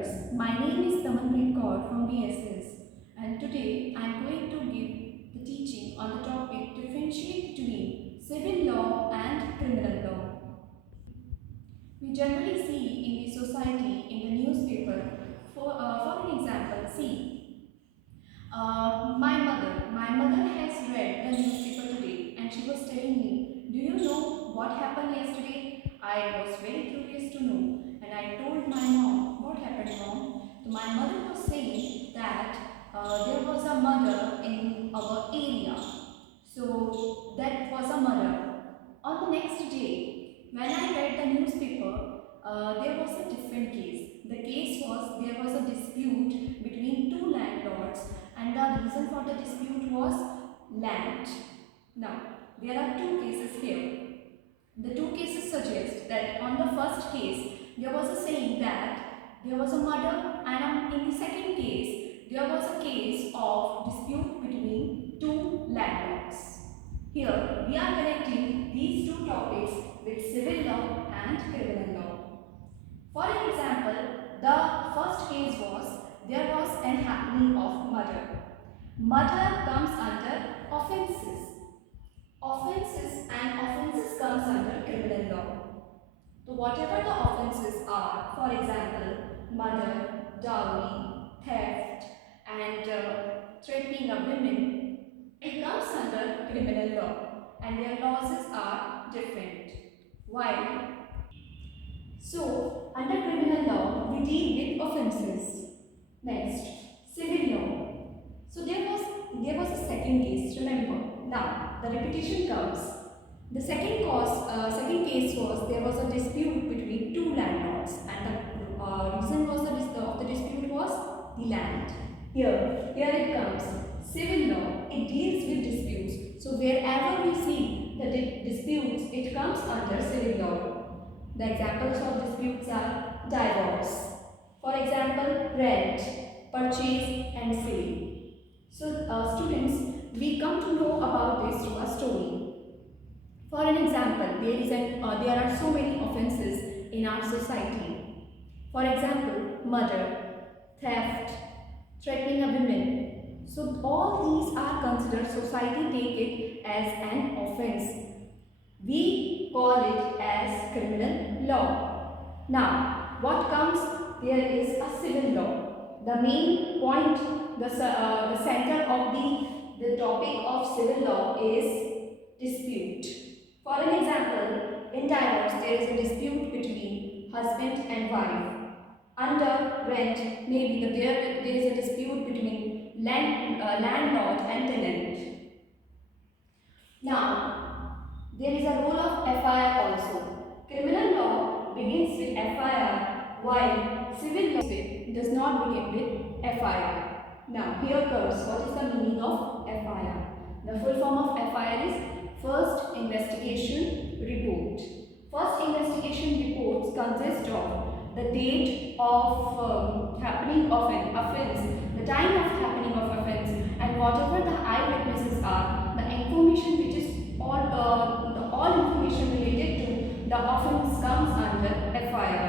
viewers, my name is from BSS, and today I am going to give the teaching on the topic differentiate between civil law and criminal law. We generally see in the society, in the newspaper, for an example, my mother has read the newspaper today and she was telling me, do you know what happened yesterday? I was very curious to know and I told my mom, what happened mom? So my mother was saying that there was a murder in our area. So that was a murder. On the next day, when I read the newspaper, there was a different case. The case was there was a dispute between two landlords and the reason for the dispute was land. Now, there are two cases here. The two cases suggest that on the first case, there was a saying that there was a murder, and in the second case, there was a case of dispute between two landlords. Here, we are connecting these two topics with civil law and criminal law. For an example, the first case was there was an happening of murder. Murder comes under offences. Offences comes under criminal law. So whatever the offences are, for example, murder, dowry, theft, and threatening a woman, it comes under criminal law, and their clauses are different. Why? So, under criminal law, we deal with offences. Next, civil law. So there was a second case. Remember, now the repetition comes. The second case was there was a dispute between two landlords, and the reason was of the dispute was the land. Here it comes. Civil law, it deals with disputes. So wherever we see the disputes, it comes under civil law. The examples of disputes are divorce. For example, rent, purchase and sale. So students, we come to know about this through a story. For an example, there are so many offences in our society. For example, murder, theft, threatening a woman. So all these are considered, society take it as an offence. We call it as criminal law. Now, what comes? There is a civil law. The main point, the center of the topic of civil law is dispute. For an example, in divorce, there is a dispute between husband and wife. Under rent, maybe there is a dispute between landlord and tenant. Now, there is a role of FIR also. Criminal law begins with FIR, while civil law does not begin with FIR. Now, here comes what is the meaning of FIR. The full form of FIR is First Investigation Report. First investigation reports consist of the date of happening of an offence, the time of happening of offence, and whatever the eyewitnesses are, the information which is all information related to the offence comes under FIR.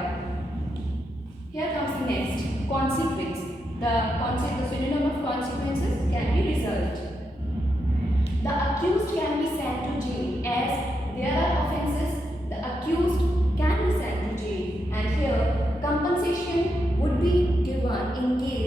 Here comes the next, consequence. The synonym of consequences can be result. The accused can be sent to jail. As there are offences, the accused can be sent to jail, and here compensation would be given in case